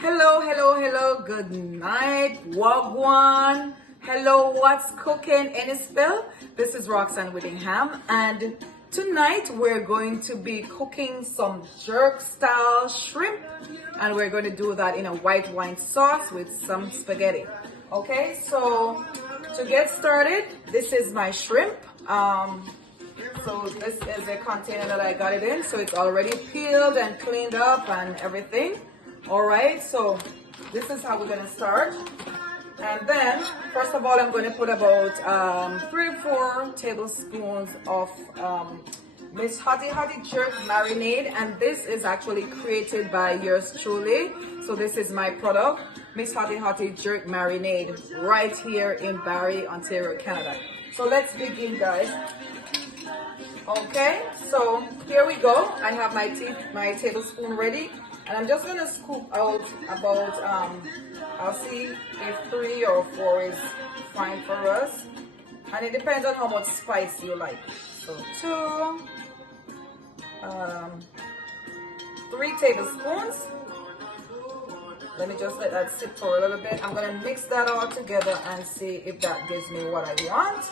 Hello, hello, hello, good night, wagwan. Hello, what's cooking, Innisfil? This is Roxanne Whittingham, and tonight we're going to be cooking some jerk style shrimp, and we're going to do that in a white wine sauce with some spaghetti. Okay, so to get started, this is my shrimp. So this is a container that I got it in, so it's already peeled and cleaned up and everything. All right, so this is how we're gonna start. And then, first of all, I'm gonna put about 3 or 4 tablespoons of Ms Hotty Hotty Jerk marinade, and this is actually created by yours truly. So this is my product, Ms Hotty Hotty Jerk marinade, right here in Barrie, Ontario, Canada. So let's begin, guys. Okay, so here we go. I have my tablespoon ready, and I'm just gonna scoop out about I'll see if 3 or 4 is fine for us, and it depends on how much spice you like. So 3 tablespoons. Let me just let that sit for a little bit. I'm gonna mix that all together and see if that gives me what I want,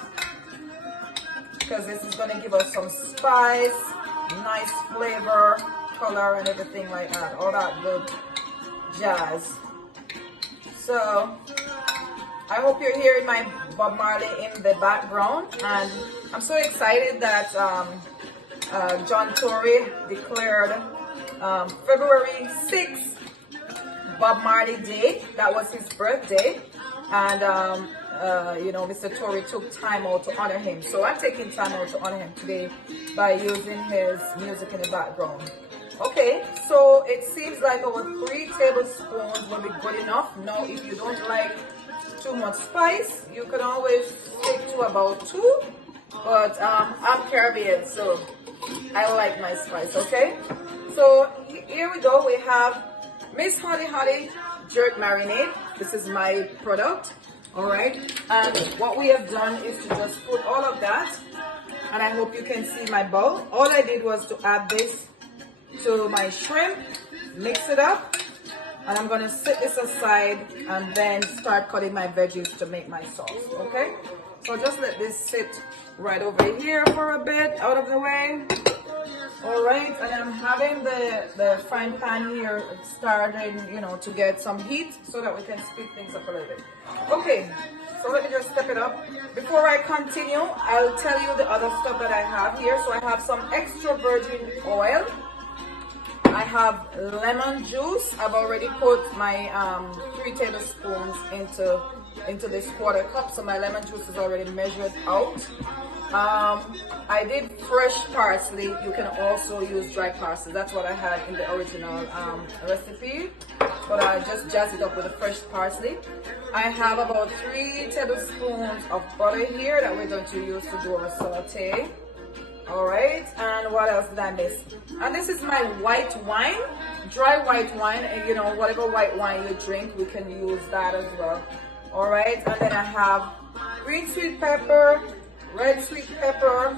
because this is going to give us some spice, nice flavor, color, and everything like that, all that good jazz. So I hope you're hearing my Bob Marley in the background, and I'm so excited that John Tory declared February 6th Bob Marley Day. That was his birthday, and you know, Mr. Tory took time out to honor him. So I'm taking time out to honor him today by using his music in the background. Okay, so it seems like our 3 tablespoons will be good enough. Now, if you don't like too much spice, you can always stick to about 2. But I'm Caribbean, so I like my spice, okay? So here we go. We have Ms Hotty Hotty Jerk marinade. This is my product. All right, and what we have done is to just put all of that, and I hope you can see my bowl. All I did was to add this to my shrimp, mix it up, and I'm gonna set this aside and then start cutting my veggies to make my sauce, okay? So just let this sit right over here for a bit, out of the way. All right, and I'm having the frying pan here starting, you know, to get some heat so that we can speed things up a little bit. Okay, so let me just step it up. Before I continue, I'll tell you the other stuff that I have here. So I have some extra virgin oil. I have lemon juice. I've already put my 3 tablespoons into this 1/4 cup, so my lemon juice is already measured out. I did fresh parsley. You can also use dry parsley. That's what I had in the original recipe, but I just jazz it up with the fresh parsley. I have about 3 tablespoons of butter here that we're going to use to do our saute. All right, and what else did I miss? And this is my white wine, dry white wine, and you know, whatever white wine you drink, we can use that as well. All right, and then I have green sweet pepper, red sweet pepper,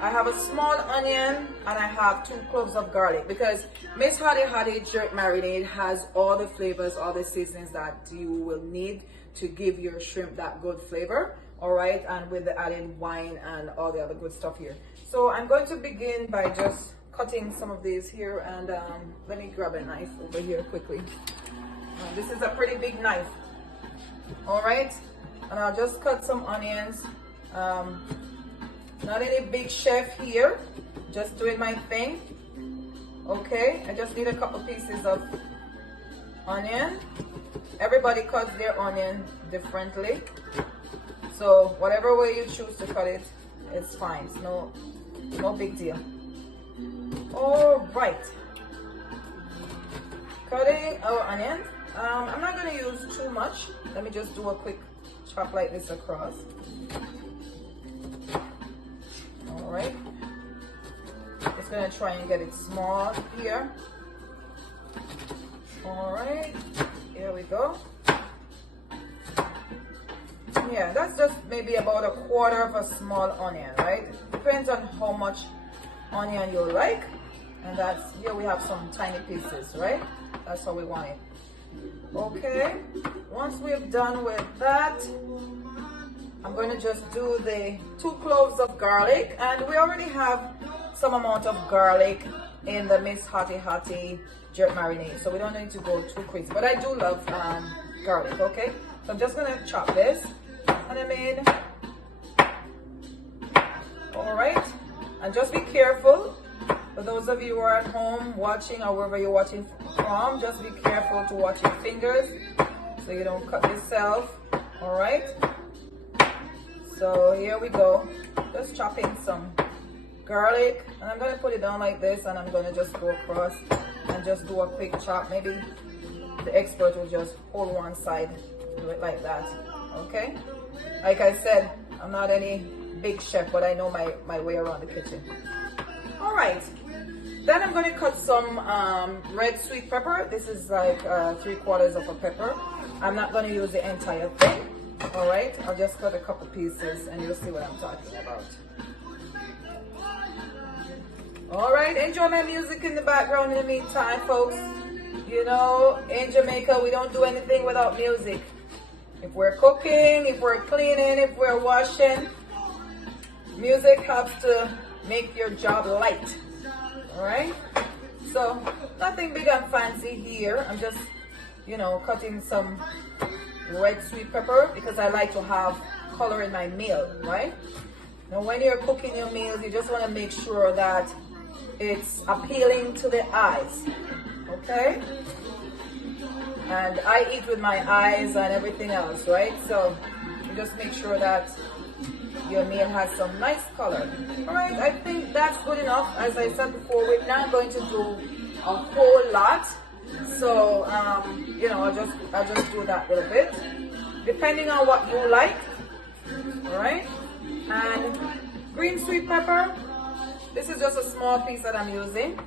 I have a small onion, and I have 2 cloves of garlic, because Ms Hotty Hotty Jerk marinade has all the flavors, all the seasonings that you will need to give your shrimp that good flavor. All right, and with the added wine and all the other good stuff here. So I'm going to begin by just cutting some of these here, and let me grab a knife over here quickly. This is a pretty big knife. All right, and I'll just cut some onions. Not any big chef here, just doing my thing. Okay, I just need a couple pieces of onion. Everybody cuts their onion differently, so whatever way you choose to cut it, it's fine. It's no big deal. All right, cutting our onion. I'm not going to use too much. Let me just do a quick chop like this across. All right, just going to try and get it small here. All right, here we go. Yeah, that's just maybe about 1/4 of a small onion, right? Depends on how much onion you like. And that's, here we have some tiny pieces, right? That's how we want it. Okay, once we're done with that, I'm going to just do the 2 cloves of garlic, and we already have some amount of garlic in the Ms Hotty Hotty Jerk marinade, so we don't need to go too crazy, but I do love garlic. Okay, so I'm just going to chop this, and I mean, all right, and just be careful. For those of you who are at home watching, or wherever you're watching from, just be careful to watch your fingers so you don't cut yourself. All right, so here we go, just chopping some garlic, and I'm going to put it down like this, and I'm going to just go across and just do a quick chop. Maybe the expert will just hold one side, do it like that. Okay, like I said, I'm not any big chef, but I know my way around the kitchen. All right, then I'm going to cut some red sweet pepper. This is like 3/4 of a pepper. I'm not going to use the entire thing. All right, I'll just cut a couple pieces, and you'll see what I'm talking about. All right, enjoy my music in the background in the meantime, folks. You know, in Jamaica, we don't do anything without music. If we're cooking, if we're cleaning, if we're washing, music helps to make your job light. All right, so nothing big and fancy here. I'm just, you know, cutting some red sweet pepper because I like to have color in my meal, right? Now when you're cooking your meals, you just want to make sure that it's appealing to the eyes. Okay, and I eat with my eyes and everything else, right? So you just make sure that your meal has some nice color. All right, I think that's good enough. As I said before, we're not going to do a whole lot, so you know, I'll just do that little bit depending on what you like. All right, and green sweet pepper, this is just a small piece that I'm using.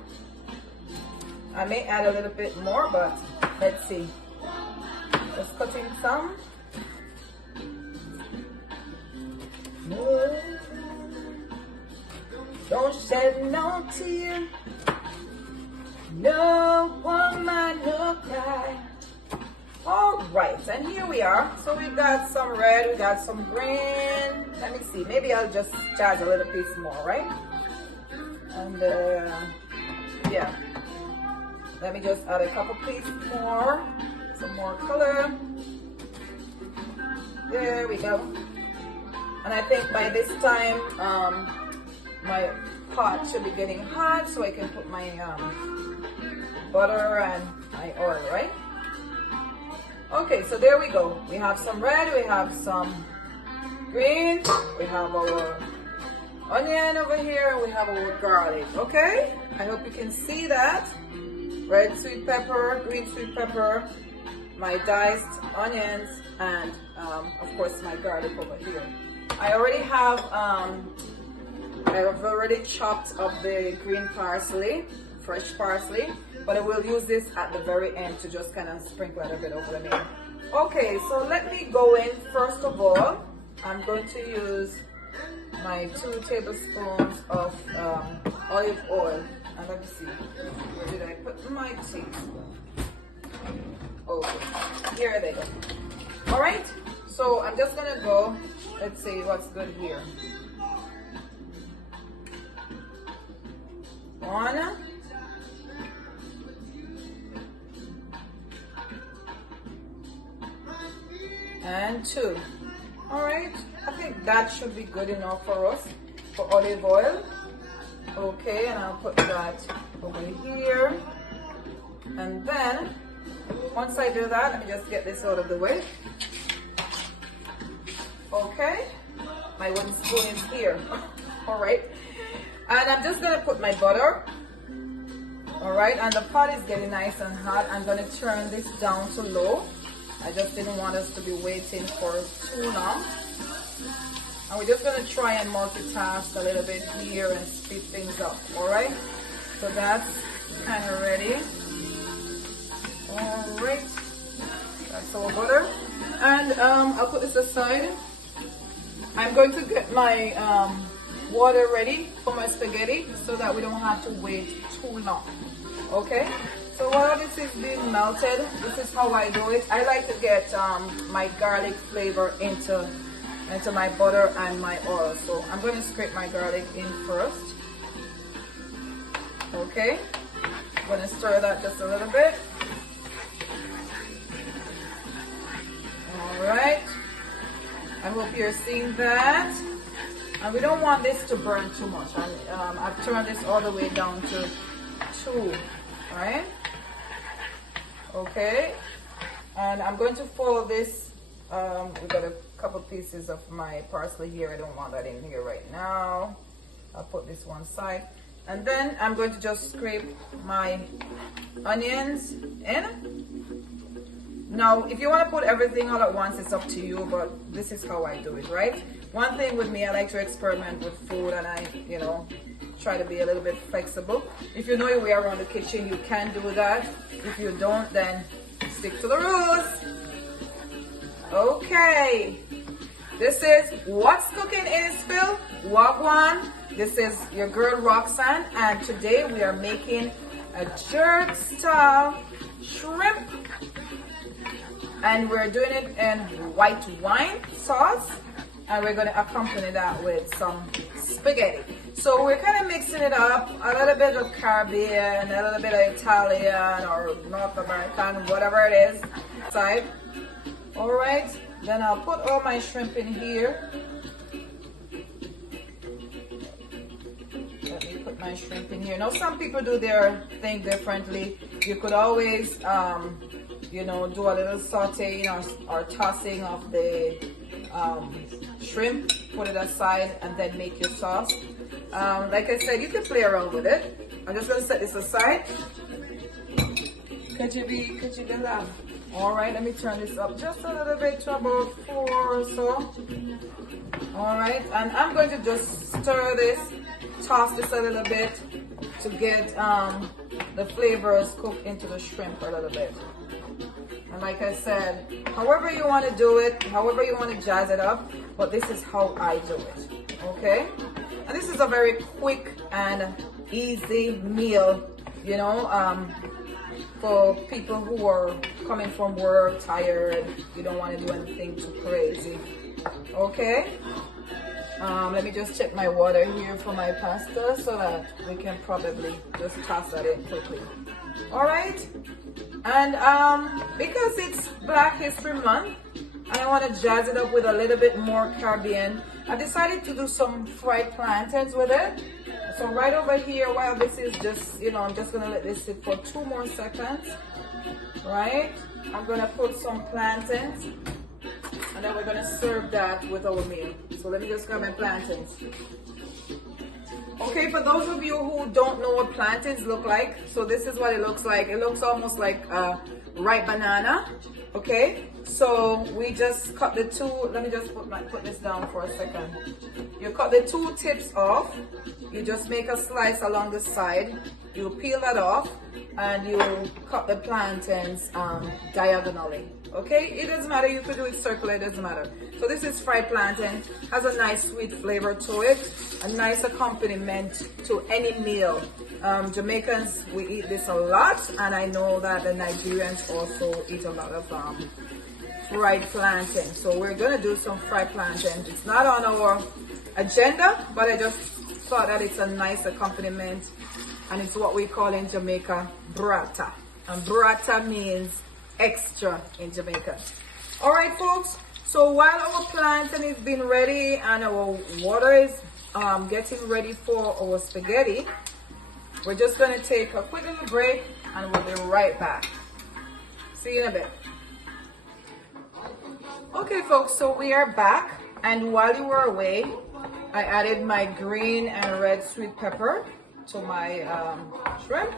I may add a little bit more, but let's see. Just cutting some. Don't shed no tear, no woman, no cry. All right, and here we are. So we got some red, we got some green. Let me see, maybe I'll just charge a little piece more, right? And yeah, let me just add a couple pieces more, some more color. There we go. And I think by this time, my pot should be getting hot, so I can put my butter and my oil, right? Okay, so there we go. We have some red, we have some green, we have our onion over here, and we have our garlic, okay? I hope you can see that. Red sweet pepper, green sweet pepper, my diced onions, and of course my garlic over here. I already have, I've already chopped up the green parsley, fresh parsley, but I will use this at the very end to just kind of sprinkle it a bit over the meal. Okay, so let me go in. First of all, I'm going to use my 2 tablespoons of olive oil. And let me see, where did I put my teaspoon? Okay, here they go. All right, so I'm just gonna go, let's see what's good here. 1, and 2. All right, I think that should be good enough for us for olive oil. Okay, and I'll put that over here. And then once I do that, let me just get this out of the way. Okay, my wooden spoon is here. All right, and I'm just gonna put my butter. All right, and the pot is getting nice and hot. I'm gonna turn this down to low. I just didn't want us to be waiting for too long. And we're just gonna try and multitask a little bit here and speed things up. All right, so that's kind of ready. All right, that's our butter, and I'll put this aside. I'm going to get my water ready for my spaghetti so that we don't have to wait too long. Okay, So while this is being melted, this is how I do it. I like to get my garlic flavor into my butter and my oil. So I'm going to scrape my garlic in first. Okay, I'm going to stir that just a little bit. All right, I hope you're seeing that. And we don't want this to burn too much. And I've turned this all the way down to 2, right? Okay, and I'm going to follow this. We got a couple pieces of my parsley here. I don't want that in here right now. I'll put this one side. And then I'm going to just scrape my onions in. Now, if you want to put everything all at once, it's up to you, but this is how I do it, right? One thing with me, I like to experiment with food, and I, try to be a little bit flexible. If you know your way around the kitchen, you can do that. If you don't, then stick to the rules. Okay. This is What's Cooking Innisfil, Wagwan. This is your girl Roxanne, and today we are making a jerk style shrimp, and we're doing it in white wine sauce, and we're going to accompany that with some spaghetti. So we're kind of mixing it up, a little bit of Caribbean, a little bit of Italian or North American, whatever it is side. All right, then I'll put all my shrimp in here. Let me put my shrimp in here. Now some people do their thing differently. You could always do a little sauteing or tossing of the shrimp, put it aside, and then make your sauce. Like I said, you can play around with it. I'm just going to set this aside. Could you be loud? All right, let me turn this up just a little bit to about 4 or so. All right, and I'm going to just stir this, toss this a little bit to get the flavors cooked into the shrimp a little bit. And like I said, however you want to do it, however you want to jazz it up, but this is how I do it, okay? And this is a very quick and easy meal, for people who are coming from work, tired, you don't want to do anything too crazy, okay? Let me just check my water here for my pasta so that we can probably just toss that in quickly. All right, and because it's Black History Month and I want to jazz it up with a little bit more Caribbean, I decided to do some fried plantains with it. So right over here, while this is just, I'm just going to let this sit for 2 more seconds, right? I'm going to put some plantains, and then we're going to serve that with our meal. So let me just grab my plantains. Okay, for those of you who don't know what plantains look like, so this is what it looks like. It looks almost like a ripe banana, okay? So we just cut the 2, let me just put this down for a second. You cut the 2 tips off, you just make a slice along the side, you peel that off, and you cut the plantains diagonally. Okay, it doesn't matter, you could do it circular, it doesn't matter. So this is fried plantain, has a nice sweet flavor to it, a nice accompaniment to any meal. Jamaicans, we eat this a lot, and I know that the Nigerians also eat a lot of fried plantain. So we're gonna do some fried plantain. It's not on our agenda, but I just thought that it's a nice accompaniment, and it's what we call in Jamaica burrata, and burrata means extra in Jamaica. All right, folks, so while our plantain is being ready and our water is getting ready for our spaghetti, we're just going to take a quick little break and we'll be right back. See you in a bit. Okay, folks, so we are back, and while you were away, I added my green and red sweet pepper to my shrimp.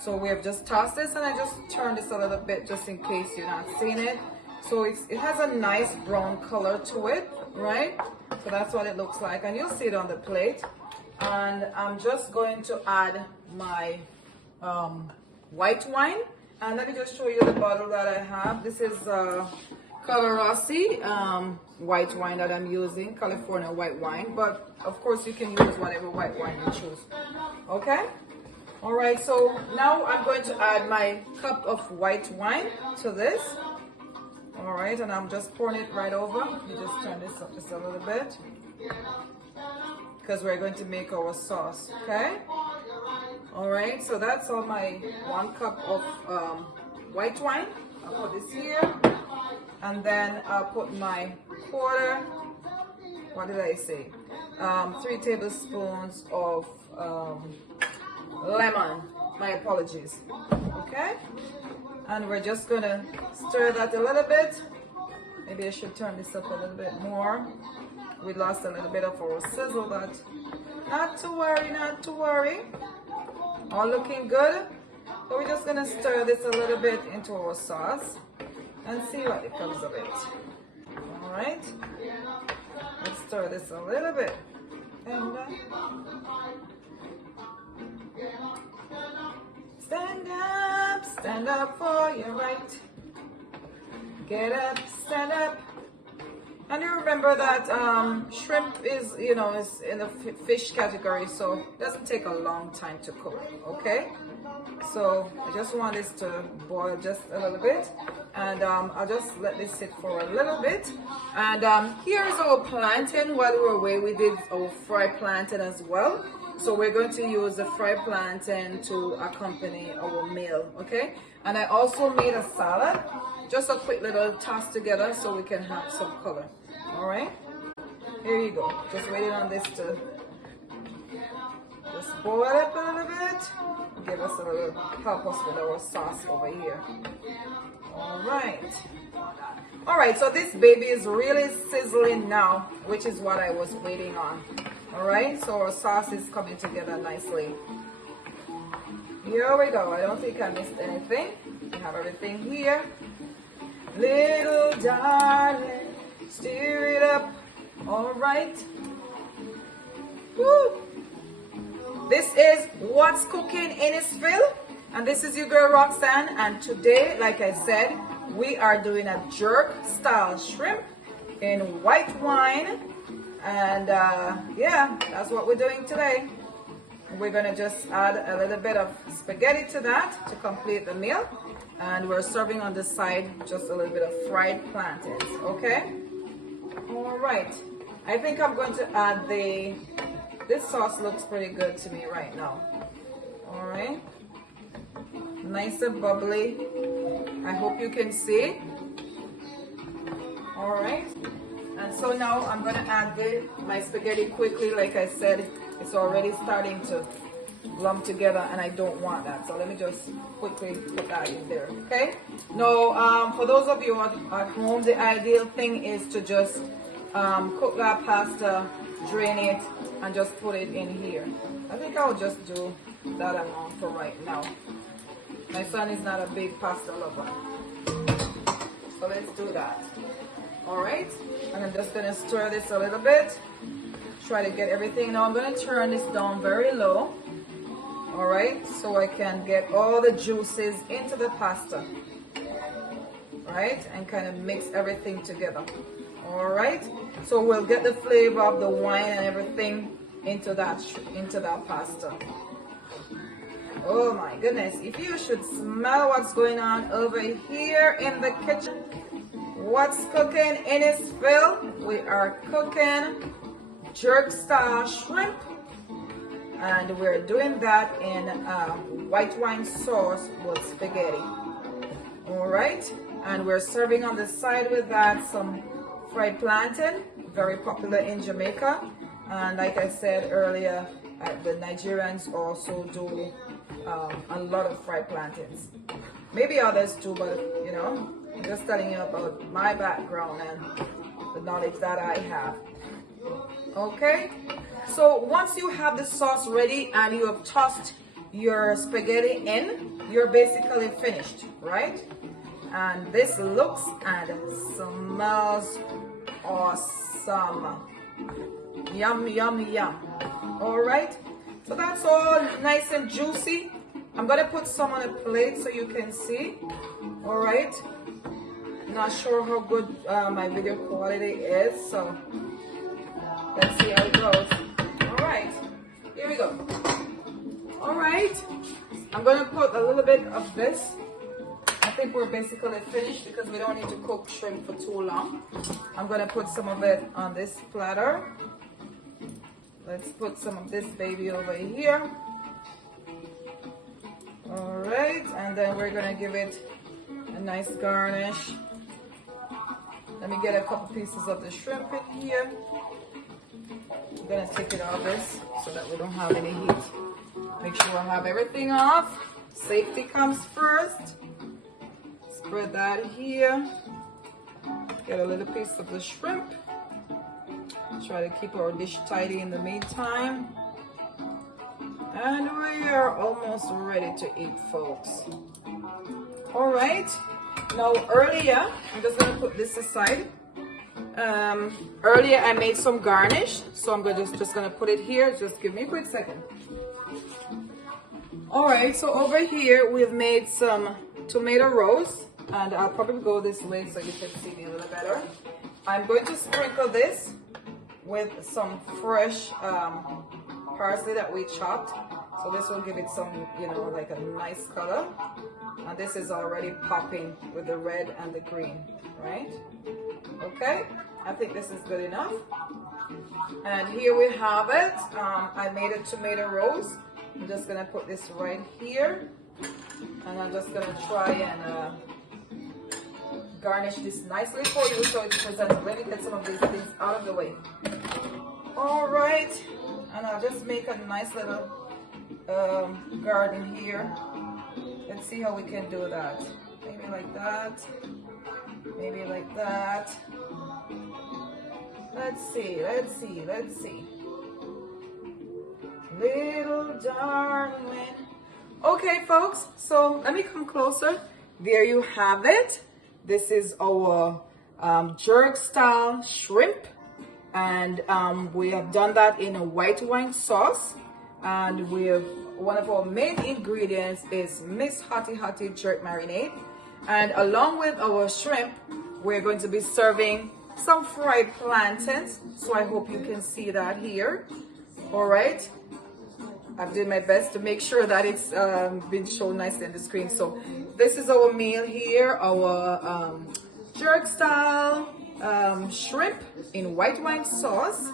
So we have just tossed this, and I just turned this a little bit just in case you're not seeing it. So it has a nice brown color to it, right? So that's what it looks like, and you'll see it on the plate. And I'm just going to add my white wine, and let me just show you the bottle that I have. This is Colorossi white wine that I'm using, California white wine, but of course you can use whatever white wine you choose. Okay, All right, so now I'm going to add my cup of white wine to this. All right, and I'm just pouring it right over. You just turn this up just a little bit because we're going to make our sauce, okay? All right, so that's all my 1 cup of white wine. I'll put this here, and then I'll put my quarter, what did I say? 3 tablespoons of lemon, my apologies, okay? And we're just gonna stir that a little bit. Maybe I should turn this up a little bit more. We lost a little bit of our sizzle, but not to worry, not to worry. All looking good. So we're just gonna stir this a little bit into our sauce and see what it comes of it. All right, let's stir this a little bit. And stand up for your right. Get up, stand up. And you remember that shrimp is, you know, is in the fish category, so it doesn't take a long time to cook, okay? So I just want this to boil just a little bit, and I'll just let this sit for a little bit. And here's our plantain. While we were away, we did our fried plantain as well. So we're going to use the fried plantain to accompany our meal, okay? And I also made a salad, just a quick little toss together so we can have some color. All right, here you go. Just waiting on this to just boil up a little bit. Give us a little, help us with our sauce over here. All right, so this baby is really sizzling now, which is what I was waiting on. All right, so our sauce is coming together nicely. Here we go. I don't think I missed anything. We have everything here. Little darling, stir it up. All right. Woo. This is What's Cooking Innisfil, and this is your girl Roxanne. And today, like I said, we are doing a jerk style shrimp in white wine. And yeah, that's what we're doing today. We're gonna just add a little bit of spaghetti to that to complete the meal. And we're serving on the side just a little bit of fried plantains, okay? All right, I think I'm going to add this sauce looks pretty good to me right now. All right, nice and bubbly. I hope you can see. All right, and so now I'm gonna add my spaghetti quickly. Like I said, it's already starting to lump together and I don't want that, so let me just quickly put that in there, okay? Now for those of you at home, the ideal thing is to just cook that pasta, drain it, and just put it in here. I think I'll just do that amount for right now. My son is not a big pasta lover, so let's do that. All right, and I'm just gonna stir this a little bit, try to get everything. Now I'm gonna turn this down very low. All right, so I can get all the juices into the pasta, right, and kind of mix everything together. All right, so we'll get the flavor of the wine and everything into that pasta. Oh my goodness, if you should smell what's going on over here in the kitchen. What's cooking in Innisfil? We are cooking jerk style shrimp. And we're doing that in white wine sauce with spaghetti. All right, and we're serving on the side with that some fried plantain, very popular in Jamaica. And like I said earlier, the Nigerians also do a lot of fried plantains. Maybe others too, but you know, I'm just telling you about my background and the knowledge that I have. Okay, so once you have the sauce ready and you have tossed your spaghetti in, you're basically finished, right? And this looks and smells awesome. Yum, yum, yum. All right, so that's all nice and juicy. I'm gonna put some on a plate so you can see. All right, not sure how good my video quality is, so let's see how it goes. All right, here we go. All right, I'm going to put a little bit of this. I think we're basically finished because we don't need to cook shrimp for too long. I'm going to put some of it on this platter. Let's put some of this baby over here. All right, and then we're going to give it a nice garnish. Let me get a couple pieces of the shrimp in here. I'm going to take it off this so that we don't have any heat. Make sure I have everything off. Safety comes first. Spread that here. Get a little piece of the shrimp. Try to keep our dish tidy in the meantime. And we are almost ready to eat, folks. All right. Now earlier, I'm just going to put this aside. Earlier I made some garnish, so I'm just going to put it here. Just give me a quick second. All right, so over here we've made some tomato roast, and I'll probably go this way so you can see me a little better. I'm going to sprinkle this with some fresh parsley that we chopped. So this will give it some, you know, like a nice color. And this is already popping with the red and the green, right? Okay, I think this is good enough. And here we have it. I made a tomato roast. I'm just gonna put this right here. And I'm just gonna try and garnish this nicely for you so it's presentable. Let me get some of these things out of the way. All right, and I'll just make a nice little garden here. Let's see how we can do that. Maybe like that. Maybe like that. Let's see, let's see, let's see. Little darling. Okay, folks, so let me come closer. There you have it. This is our jerk style shrimp, and we have done that in a white wine sauce, and we have one of our main ingredients is Ms Hotty Hotty Jerk marinade, and along with our shrimp we're going to be serving some fried plantains, so I hope you can see that here. All right, I've done my best to make sure that it's been shown nicely on the screen. So this is our meal here, our jerk style shrimp in white wine sauce.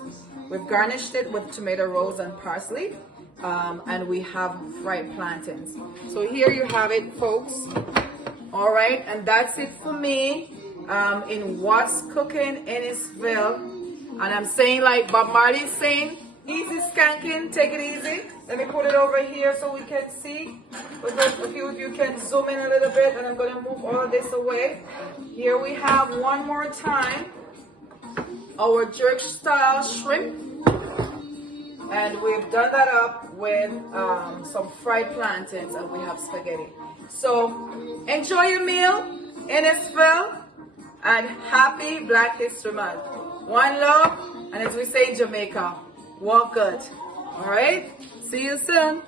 We've garnished it with tomato rolls and parsley, and we have fried plantains. So here you have it, folks. All right, and that's it for me in What's Cooking Innisfil. And I'm saying like Bob Marley's saying, easy skanking, take it easy. Let me put it over here so we can see. A few of you can zoom in a little bit, and I'm going to move all of this away. Here we have one more time our jerk style shrimp, and we've done that up with some fried plantains, and we have spaghetti. So enjoy your meal, Innisfil, and happy Black History Month. One love, and as we say in Jamaica, walk good. All right, see you soon.